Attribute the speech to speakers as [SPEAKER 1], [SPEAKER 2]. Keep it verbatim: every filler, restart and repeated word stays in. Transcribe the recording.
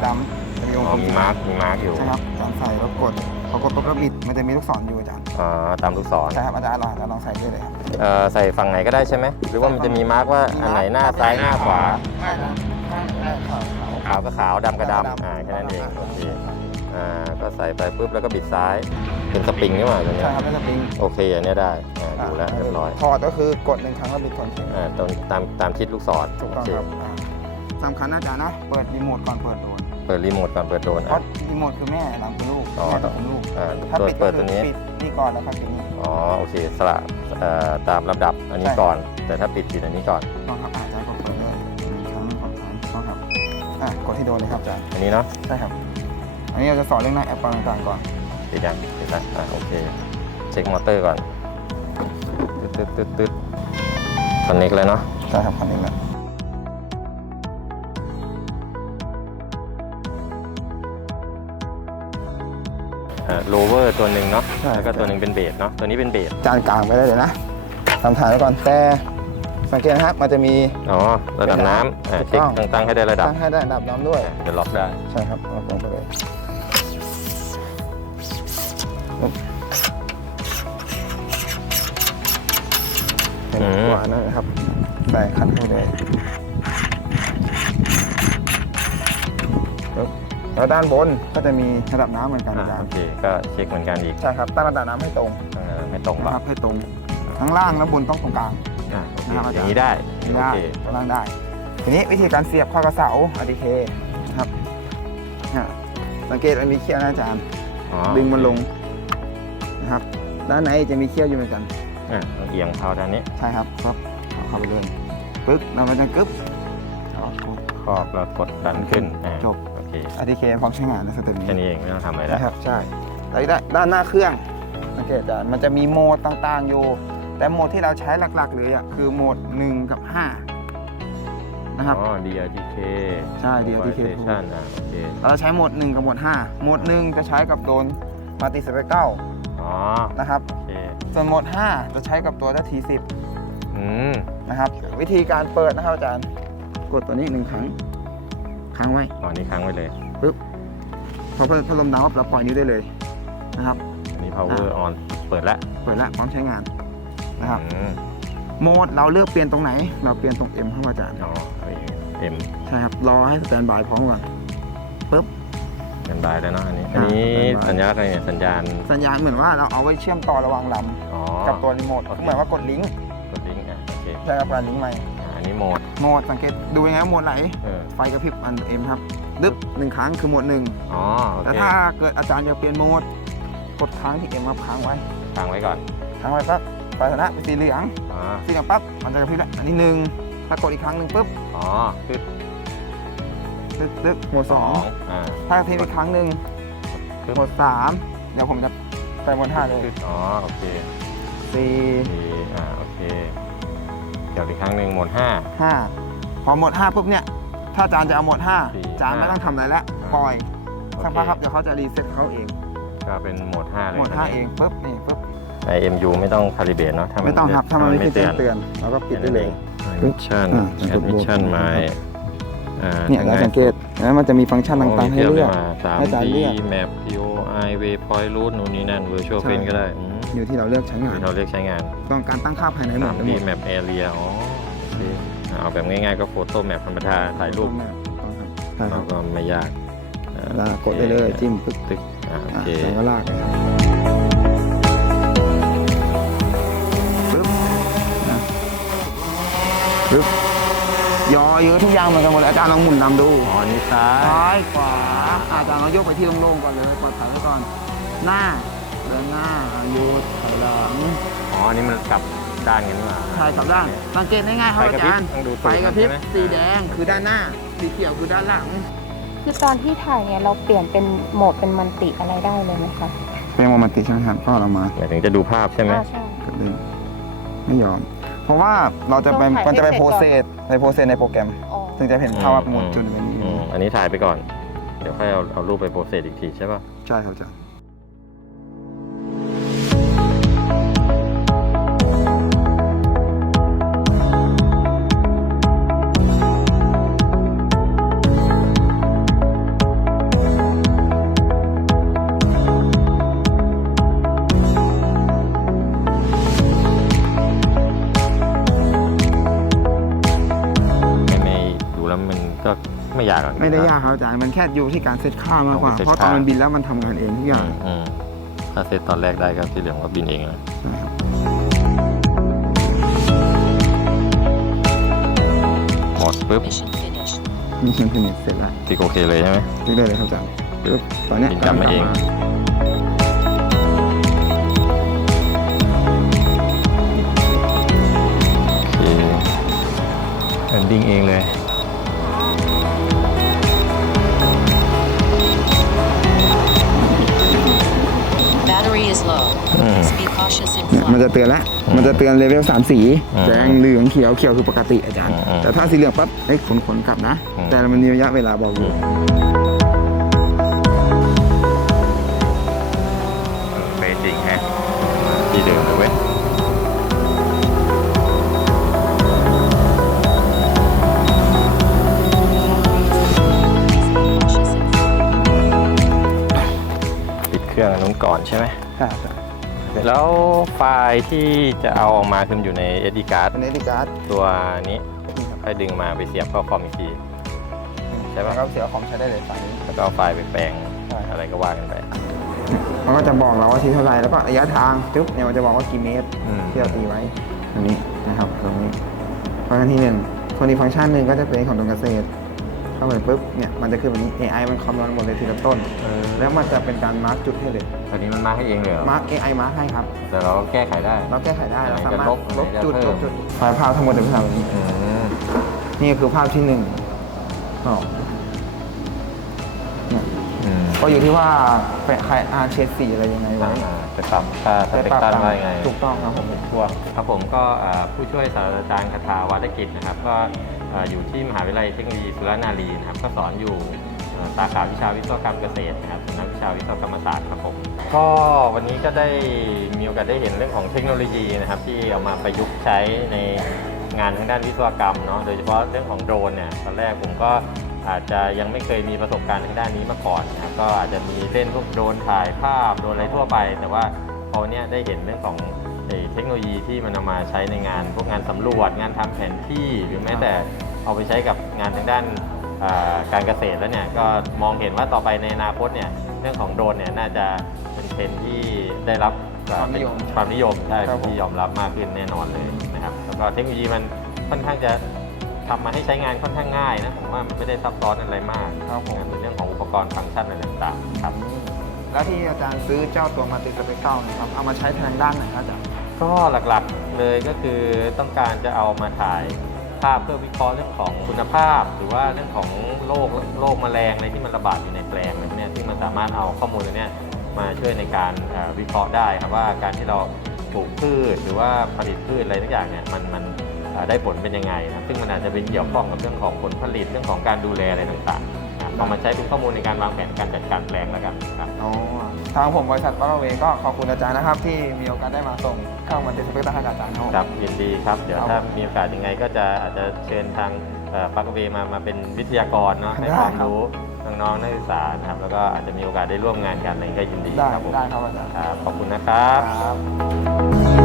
[SPEAKER 1] ดำจะมีวง
[SPEAKER 2] อ๋
[SPEAKER 1] ก
[SPEAKER 2] อ
[SPEAKER 1] ลม
[SPEAKER 2] มีมาร์กมีมาร์กอยู่
[SPEAKER 1] ใช่ครับอาจารย์ใส่แล้วกดพอกดปุ๊บแล้วบิดมันจะมีลูกศรอยู่อาจารย์
[SPEAKER 2] อ๋อตามลูกศร
[SPEAKER 1] ใช่ครับอาจารย์ลองอาจารย์ลองใส่ด้วยเลยครับ
[SPEAKER 2] เอ่อใส่ฝั่งไหนก็ได้ใช่ไหมหรือว่ามันจะมีมาร์กว่าอันไหนหน้าซ้ายหน้าขวา
[SPEAKER 1] ไม่นะไม่ขาว
[SPEAKER 2] ขาวก็ขาวดำก็ดำอ่าแค่นั้นเองโอเคอ่าก็ใส่ไปปุ๊บแล้วก็บิดซ้ายเป็นสปริงนี่หว่าตัวเนี้
[SPEAKER 1] ใช่
[SPEAKER 2] ย
[SPEAKER 1] ครับไม่สปริง
[SPEAKER 2] โอเคอันเนี้ยได้อ่าดูแล้วเรียบร้อย
[SPEAKER 1] ถอดก็คือกดหนึ่งครั้งแล้วบิดคนทิ้ง
[SPEAKER 2] อ่าตรงตามตามทิศลูกศร
[SPEAKER 1] ถูก
[SPEAKER 2] โอ
[SPEAKER 1] ต้อง
[SPEAKER 2] เค
[SPEAKER 1] ครับอ่าสำคัญนะอาจารย์นะเปิดรีโมทก่อนเปิดโดน
[SPEAKER 2] เปิดรีโมทก่อนเปิดโดน
[SPEAKER 1] เพราะ
[SPEAKER 2] อ่ะ
[SPEAKER 1] รีโมทคือแม่หลังคือลูก
[SPEAKER 2] อ๋อ
[SPEAKER 1] แม่กับลูก
[SPEAKER 2] อ่า
[SPEAKER 1] ถ้า
[SPEAKER 2] เปิด
[SPEAKER 1] ปิด
[SPEAKER 2] เปิ
[SPEAKER 1] ก็
[SPEAKER 2] ด
[SPEAKER 1] คื
[SPEAKER 2] ตั
[SPEAKER 1] อ
[SPEAKER 2] วนี้
[SPEAKER 1] ปิดนี่ก่อนแล้วค่อยปิดนี่
[SPEAKER 2] อ๋อโอเคสละเอ่อตามลำดับอันนี้
[SPEAKER 1] ใช่
[SPEAKER 2] ก่อน แต่ถ้าปิดปิดอันนี้ก่อน
[SPEAKER 1] ต้องครับอาจารย์กดเปิดเลยหนึ่งครั้งสองครั้งต้องครับอ่ะกดที่โดนเลยครับอาจารย์
[SPEAKER 2] อันนี้เนาะ
[SPEAKER 1] ใช่ครับอันนี้เราจะสอนเรื่องหน้าแอปต่างๆก่อน
[SPEAKER 2] ปิดยังปิดแล้วอ่าโอเคเช็คมอเตอร์ก่อนตึ๊ดตึ๊ดตึ๊ดตึ๊ดคอนเน็กเลยเนาะ
[SPEAKER 1] ใช่ครับคันนี้แหละ
[SPEAKER 2] โลเวอร์ตัวหนึ่งเนาะแล้วก็ตัวหนึ่งเป็นเบสเนาะตัวนี้เป็นเบส
[SPEAKER 1] จานกลางไปได้เลยนะทำถ่ายไว้ก่อนแต่สังเกตนะครับมันจะมี
[SPEAKER 2] อ๋อระดับน้ำอ่า
[SPEAKER 1] ถูก
[SPEAKER 2] เช็ค
[SPEAKER 1] ต้อง
[SPEAKER 2] ตั้งตั้งให้ได้ระดับ
[SPEAKER 1] ตั้งให้ได้ระดับน้ำด้วย
[SPEAKER 2] เดี๋ยวล็อกได้
[SPEAKER 1] ใช่ครับเอาลงไปเลยเป็นขวานะครับใส่คันให้เลยปึ๊บแล้วด้านบนก็จะมีระดับน้ำเหมือนกัน
[SPEAKER 2] อ่า
[SPEAKER 1] อาจาร
[SPEAKER 2] โอ
[SPEAKER 1] ย์
[SPEAKER 2] เคก็เช็คเหมือนกันอีก
[SPEAKER 1] ใช่ครับตั้งระดับน้ำให้ตรง
[SPEAKER 2] เออไม่ตรง
[SPEAKER 1] นะ
[SPEAKER 2] ป่ะ
[SPEAKER 1] ครับให้ตรงทั้งล่างและบนต้องตรงกลาง
[SPEAKER 2] อ่าโอเค
[SPEAKER 1] นะครับ
[SPEAKER 2] อย่างนี้ได้โอ
[SPEAKER 1] ได้
[SPEAKER 2] เค
[SPEAKER 1] ข้างล่างได้ ทีนี้วิธีการเสียบข้อกระเสา อาร์ ที เค นะครับอ่ะสังเกตมันมีเขี้ยวนะอาจารย์
[SPEAKER 2] อ๋อ
[SPEAKER 1] ดึงมันลงนะครับ ด้านในจะมีเขี้ยวอยู่เหมือนกัน
[SPEAKER 2] อ่าต้องเอียงเข้าด้านนี้
[SPEAKER 1] ใช่ครับปั๊บเอาเข้าไปเลยปึ๊บเราก็จะกึ๊บถอดกด
[SPEAKER 2] ครอบแล้วกดดันขึ้นอ่า
[SPEAKER 1] จบ
[SPEAKER 2] โอเค
[SPEAKER 1] อาร์ ที เค พร้อมใช้งานในสเต็ปนี้
[SPEAKER 2] แค่นี้เองไม่ต้องทำอะไรแล้ว
[SPEAKER 1] นะครับ ใช่แล้วด้านด้านหน้าเครื่องสังเกตอาจารย์มันจะมีโหมดต่างๆอยู่ แต่โหมดที่เราใช้หลักๆเลยอ่ะคือโหมดหนึ่งกับห้านะครับ
[SPEAKER 2] อ๋อ ดี อาร์ ที เค
[SPEAKER 1] ใช่ ดี อาร์ ที เค
[SPEAKER 2] Station อ่าโอเค
[SPEAKER 1] เราใช้โหมดหนึ่งกับโหมดห้าโหมดหนึ่งจะใช้กับโดนมาติสเปกเกิล
[SPEAKER 2] อ๋อ
[SPEAKER 1] นะครับ
[SPEAKER 2] โอเค
[SPEAKER 1] ส่วนโหมดห้าจะใช้กับตัวทีสิบ
[SPEAKER 2] อืม
[SPEAKER 1] นะครับ วิธีการเปิดนะครับอาจารย์ กดตัวนี้หนึ่งครั้ง ค้างไว้
[SPEAKER 2] อ๋อนี่ค้างไว้เลย
[SPEAKER 1] ปึ๊บ พอพัดลมดังปั๊บเราปล่อยนิ้วได้เลยนะครับ
[SPEAKER 2] อันนี้ power on เปิดแล้ว
[SPEAKER 1] เปิดแล้วพร้อมใช้งานนะครับ
[SPEAKER 2] อืม
[SPEAKER 1] โหมดเราเลือกเปลี่ยนตรงไหน เราเปลี่ยนตรง M ครับอาจารย์
[SPEAKER 2] อ๋อเอ็ม
[SPEAKER 1] ใช่ครับ รอให้สแตนบายพร้อมก่อนปึ๊บ
[SPEAKER 2] เป็นบายแล้วเนาะอันนี้
[SPEAKER 1] อ่า
[SPEAKER 2] อันนี้
[SPEAKER 1] standby
[SPEAKER 2] สัญญาณอะไรเนี่ย สัญญาณ
[SPEAKER 1] สัญญาณเหมือนว่าเราเอาไว้เชื่อมต่อระหว่างล
[SPEAKER 2] อ๋อ
[SPEAKER 1] ำกับตัวรีโมท
[SPEAKER 2] โอเค
[SPEAKER 1] เหมือนว่ากดลิงก์
[SPEAKER 2] กดลิงก์อ่ะโอเค
[SPEAKER 1] ใช่ครับการลิงก์ใหม่
[SPEAKER 2] อ่าอันนี้โหมด
[SPEAKER 1] โหมดสังเกตดูยังไงว่าโหมดไหน
[SPEAKER 2] เออ
[SPEAKER 1] ไฟกระพริบอันเอ็มครับดึ๊บหนึ่งครั้งคือโหมดหนึ่ง
[SPEAKER 2] อ๋อ โอ
[SPEAKER 1] แต่
[SPEAKER 2] เค
[SPEAKER 1] ถ้าเกิดอาจารย์อยากเปลี่ยนโหมด กดค้างที่เอ็มครับค้างไว้
[SPEAKER 2] ค้างไว้ก่อน
[SPEAKER 1] ค้างไว้ปั๊บไฟชนะเป็นสีเหลือง
[SPEAKER 2] อ๋อ
[SPEAKER 1] สีเหลืองปั๊บมันจะกระพริบแล้วอันนี้หนึ่งถ้ากดอีกครั้งหนึ่งปุ๊บ
[SPEAKER 2] อ๋อตึ๊ด
[SPEAKER 1] ดึ๊บดึ๊บโหมดสอง
[SPEAKER 2] อ่า
[SPEAKER 1] ถ้ากระพริบอีกครั้งหนึ่ง
[SPEAKER 2] ปึ๊บ
[SPEAKER 1] โหมดสามเดี๋ยวผมจะไปโหมดห้าเลย
[SPEAKER 2] ตึ๊ดอ๋อ โอเค
[SPEAKER 1] สี่
[SPEAKER 2] ดีอ่า โอเค เดี๋ยวอีกครั้งหนึ่งโหมดห้า
[SPEAKER 1] ห้าพอโหมดห้าปุ๊บเนี่ยถ้าอาจารย์จะเอาโหมดห้า
[SPEAKER 2] สี่
[SPEAKER 1] อาจารย์ไม่
[SPEAKER 2] ห้า
[SPEAKER 1] ต้องทำอะไรแล้ว
[SPEAKER 2] อ่า
[SPEAKER 1] ปล่อย
[SPEAKER 2] โอเค
[SPEAKER 1] สักพักครับเดี๋ยวเขาจะรีเซ็ตเขาเอง
[SPEAKER 2] ก็เป็นโหมดห้าเลย
[SPEAKER 1] โหมดห้าเองปุ๊บนี่ปุ๊บ
[SPEAKER 2] ใน เอ็ม ยู ไม่ต้องคาลิเบรตเนาะถ้ามัน
[SPEAKER 1] ไม่ต้องครับถ้ามันไม่ขึ้น
[SPEAKER 2] เตื
[SPEAKER 1] แจ้
[SPEAKER 2] อน
[SPEAKER 1] งเตือนเราก็ปิดได้เลย
[SPEAKER 2] มิชชั่น
[SPEAKER 1] อ่า
[SPEAKER 2] แอดมิชชั่นไม้อ่า
[SPEAKER 1] เนี่ยเราสังเกตนะมันจะมีฟังก์ชันต่างๆให้เลือก
[SPEAKER 2] สาม
[SPEAKER 1] ให้อาจารย์
[SPEAKER 2] ดี
[SPEAKER 1] เลือก
[SPEAKER 2] แมป พี โอ ไอ Waypoint Route นู่นนี่นั่น Virtual
[SPEAKER 1] ใช่
[SPEAKER 2] Print ก็ได้อืม
[SPEAKER 1] อยู่ที่เราเลือกใช้งาน
[SPEAKER 2] ที่เราเรียกใช้งาน
[SPEAKER 1] ต้องการตั้งค่าภายในโหม
[SPEAKER 2] สา
[SPEAKER 1] ด
[SPEAKER 2] ม
[SPEAKER 1] ทั้ง
[SPEAKER 2] ดี
[SPEAKER 1] หมด
[SPEAKER 2] แมป Area อ๋อโอเคอ่าเอาแบบง่ายๆก็โฟโต้แมปธรรมดาถ่ายรูป
[SPEAKER 1] ต้องครับใช่ค
[SPEAKER 2] เรา
[SPEAKER 1] รับ
[SPEAKER 2] ก็ไม่ยากอ่า
[SPEAKER 1] ลากกดได้เลยจิ้มปึ๊ก
[SPEAKER 2] ตึกอ่าโอ
[SPEAKER 1] อ่ะ
[SPEAKER 2] เค
[SPEAKER 1] แล้วก็ลากเลยครับปึ๊บนะปึ๊บยอเยอะทุกอย่างเหมือนกันหมดเลยอาจารย์ลองหมุนนำดู
[SPEAKER 2] อ๋อนี่ซ้าย
[SPEAKER 1] ซ้ายขวาอาจารย์เราโยกไปที่โล่งๆก่อนเลยปลอดภัยไว้ก่อน หน้าเดินหน้าโยนถอยหลัง
[SPEAKER 2] อ๋ออันนี้มันกลับด้านกันนี่หว่า
[SPEAKER 1] ถ่ายกลับด้านสังเกตง่ายๆครับ
[SPEAKER 2] ไฟกระ
[SPEAKER 1] อา
[SPEAKER 2] พริบ
[SPEAKER 1] จารย์
[SPEAKER 2] ต้องดู
[SPEAKER 1] ไฟ
[SPEAKER 2] ตูด
[SPEAKER 1] กระพริบ
[SPEAKER 2] ใช่ไหม
[SPEAKER 1] สีแดงคือด้านหน้า สีเขียวคือด้านหลัง
[SPEAKER 3] คือตอนที่ถ่ายเนี่ยเราเปลี่ยนเป็นโหมดเป็นมันติอะไรได้เลยไหมคะ
[SPEAKER 1] เป็นโมมันติใช่ไหมครับพ่อเรามา
[SPEAKER 2] หมายถึงจะดูภาพใช่ไหม
[SPEAKER 3] อ่าใช่
[SPEAKER 1] กดดึงไม่ยอม เพราะว่าเราจะไป
[SPEAKER 3] ต้องถ่าย
[SPEAKER 1] มันจะไป
[SPEAKER 3] ให้
[SPEAKER 1] โปร
[SPEAKER 3] เสร็จก่อน
[SPEAKER 1] เซสไปโปรเซสในโปรแกรม
[SPEAKER 3] อ๋อ
[SPEAKER 1] ถึงจะเห็นภาพว่าหมุนจุดเป็นนี้
[SPEAKER 2] อืมอันนี้ถ่ายไปก่อน เดี๋ยวค่อยเอาเอารูปไปโปรเซสอีกทีใช่ป่ะ
[SPEAKER 1] ใช่ครับอาจารย์
[SPEAKER 2] ก็ไม่ยากหรอก
[SPEAKER 1] ไม่ได้ยากครับอาจารย์มันแค่อยู่ที่การเซตค่ามากกว่า
[SPEAKER 2] เอาไปเซต
[SPEAKER 1] เพราะตอน
[SPEAKER 2] ค่ามั
[SPEAKER 1] มันบินแล้วมันทำงานเองทุกอย่าง
[SPEAKER 2] อืมอืมถ้าเซตตอนแรกได้ก็ที่เหลือก็บินเองนะ
[SPEAKER 1] ใช่ครับ
[SPEAKER 2] หมดปุ๊บ
[SPEAKER 4] Mission finished.
[SPEAKER 1] มีเชียงฟินิชเสร็จแล้ว
[SPEAKER 2] ติ๊กโอเคเลยใช่ไหม
[SPEAKER 1] ติ๊กได้เลยครับอาจารย์ปึ๊บตอนเนี้ย
[SPEAKER 2] บินกลับมาเอง โอเคแอนดิ้งเองเลย
[SPEAKER 4] Battery is low.
[SPEAKER 2] อืม
[SPEAKER 4] Be cautious in
[SPEAKER 1] เนี่ยมัน
[SPEAKER 4] flight.
[SPEAKER 1] จะเตือนแล้ว
[SPEAKER 2] อืม
[SPEAKER 1] มันจะเตือนเลเวลสามสี
[SPEAKER 2] อืม
[SPEAKER 1] แดงเหลืองเขียวเขียวคือปกติอาจารย์
[SPEAKER 2] อืมอืม
[SPEAKER 1] แต่ถ้าสีเหลืองปั๊บเอ้ยขนขนกลับนะ
[SPEAKER 2] อืม
[SPEAKER 1] แต่มันมีระยะเวลาบอกอยู่
[SPEAKER 2] เฟจริงฮะที่เดิมเลยเว้ย
[SPEAKER 4] Cautious in flight.
[SPEAKER 2] ปิดเครื่องอันนู้นก่อนใช่ไหม
[SPEAKER 1] ใช่ครับ
[SPEAKER 2] แล้วไฟล์ที่จะเอาออกมาคืออยู่ใน เอส ดี card
[SPEAKER 1] เป็นเอสดีการ์ด
[SPEAKER 2] ตัวนี้ค่อยดึงมาไปเสียบเข้าคอมอีกที ใช่ปะ
[SPEAKER 1] แล้วก็เสียคอมใช้ได้เลยไฟล์นี้
[SPEAKER 2] แล้วก็เอาไฟล์ไปแปลง
[SPEAKER 1] ใช่
[SPEAKER 2] อะไรก็ว่ากันไป
[SPEAKER 1] มันก็จะบอกเราว่าที่เท่าไหร่แล้วก็ระยะทางตึ๊บเนี่ยมันจะบอกว่ากี่เมตร
[SPEAKER 2] อืม
[SPEAKER 1] ที่เราตีไว้ตรงนี้นะครับตรงนี้ฟังก์ชันที่หนึ่งส่วนอีกฟังก์ชันหนึ่งก็จะเป็นของตรงเกษตร เข้าไปปุ๊บเนี่ยมันจะขึ้นแบบนี้ เอ ไอ มันคำนวณหมดเลยทีละต้น แล้วมันจะเป็นการมาร์กจุดให้เลย
[SPEAKER 2] อันนี้มันมาให้เองเลยเหรอ
[SPEAKER 1] มาร์ก เอ ไอ มาร์กให้ครับ
[SPEAKER 2] แต่เราแก้ไขได้
[SPEAKER 1] เราแก้ไขได้เรา
[SPEAKER 2] อันไหน
[SPEAKER 1] สามารถ
[SPEAKER 2] จะลบ
[SPEAKER 1] ลบจุด
[SPEAKER 2] อันไหนจะ
[SPEAKER 1] ลบ
[SPEAKER 2] เพิ่ม
[SPEAKER 1] จุดไฟล์ภาพทั้งหมดจะเป็นแบบนี้
[SPEAKER 2] อืม
[SPEAKER 1] นี่คือภาพที่หนึ่งสองเนี่ย
[SPEAKER 2] อืม
[SPEAKER 1] ก็อยู่ที่ว่าไปใครอาเชดสีอะไรยังไงไว้
[SPEAKER 2] อ่าจะปรับค่าสเปกตรัมได้ไง
[SPEAKER 1] ถูกต้องครับผม
[SPEAKER 2] ทั่วครับผมก็อ่าผู้ช่วยศาสตราจารย์คาถาวัฒกิจนะครับก็อ่าอยู่ที่มหาวิทยาลัยเทคโนโลยีสุรนารีนะครับก็สอนอยู่อ่าสาขาวิชาวิศวกรรมเกษตรนะครับสำนักวิชาวิศวกรรมศาสตร์ครับผมก็วันนี้ก็ได้มีโอกาสได้เห็นเรื่องของเทคโนโลยีนะครับที่เอามาประยุกต์ใช้ในงานทางด้านวิศวกรรมเนาะโดยเฉพาะเรื่องของโดรนเนี่ยตอนแรกผมก็อาจจะยังไม่เคยมีประสบการณ์ทางด้านนี้มาก่อนนะครับก็อาจจะมีเล่นพวกโดรนถ่ายภาพโดรนอะไรทั่วไป แต่ว่าพอเนี้ยได้เห็นเรื่องของเทคโนโลยีที่มันเอามาใช้ในงานพวกงานสำรวจงานทำแผนที่หรือแม้แต่เอาไปใช้กับงานทางด้านอ่าการเกษตรแล้วเนี่ยก็มองเห็นว่าต่อไปในอนาคตเนี่ยเรื่องของโดรนเนี่ยน่าจะเป็นเทรนด์ที่ได้รับ
[SPEAKER 1] ความนิยม
[SPEAKER 2] ความนิยมใช่
[SPEAKER 1] ครับผม
[SPEAKER 2] ที่ยอมรับมากขึ้นแน่นอนเลยนะครับแล้วก็เทคโนโลยีมันค่อนข้างจะทำมาให้ใช้งานค่อนข้างง่ายนะผมว่ามันไม่ได้ซับซ้อนอะไรมาก
[SPEAKER 1] ครับผม
[SPEAKER 2] เป็นเรื่องของอุปกรณ์ฟังก์ชันอะไรต่างๆครับ
[SPEAKER 1] แล้วที่อาจารย์ซื้อเจ้าตัวมัลติสเปกตรัมครับเอามาใช้ทางด้านไหนครับอาจารย์
[SPEAKER 2] ก็หลักๆเลยก็คือต้องการจะเอามาถ่ายภาพเพื่อวิเคราะห์เรื่องของคุณภาพ หรือว่าเรื่องของโรคโรคแมลงอะไรที่มันระบาดอยู่ในแปลงอะไรพวกเนี้ยซึ่งมันสามารถเอาข้อมูลตรงเนี้ยมาช่วยในการเอ่อวิเคราะห์ได้ครับว่าการที่เราปลูกพืชหรือว่าผลิตพืชอะไรทุกอย่างเนี่ยมันมันเอ่อได้ผลเป็นยังไงนะครับซึ่งมันอาจจะเป็นเกี่ยวข้องกับเรื่องของผลผลิตเรื่องของการดูแลอะไรต่างๆนะครับเอามาใช้เป็นข้อมูลในการวางแผนการจัดการแปลงแล้วกันครับ
[SPEAKER 1] อ๋อทางผมบริษัทปาร์คเวย์ก็ขอบคุณอาจารย์นะครับ ที่มีโอกาสได้มาส่งเครื่องมัลติสเปกตรัมให้กับอาจารย์ครับ
[SPEAKER 2] ครับยินดีครับเดี๋ยว
[SPEAKER 1] ครับ
[SPEAKER 2] ถ้ามีโอกาสยังไงก็จะอาจจะเชิญทางปักเวมามาเป็นวิทยากรเนาะให้
[SPEAKER 1] ได้
[SPEAKER 2] ความ
[SPEAKER 1] ครับ
[SPEAKER 2] รู้น้องๆนักศึกษานะครับแล้วก็อาจจะมีโอกาสได้ร่วมงานกันอะไรก็ยินดี
[SPEAKER 1] ได้
[SPEAKER 2] ครับผม
[SPEAKER 1] ได้ครับอาจารย์
[SPEAKER 2] ครับขอบคุณนะครับ
[SPEAKER 1] ครับ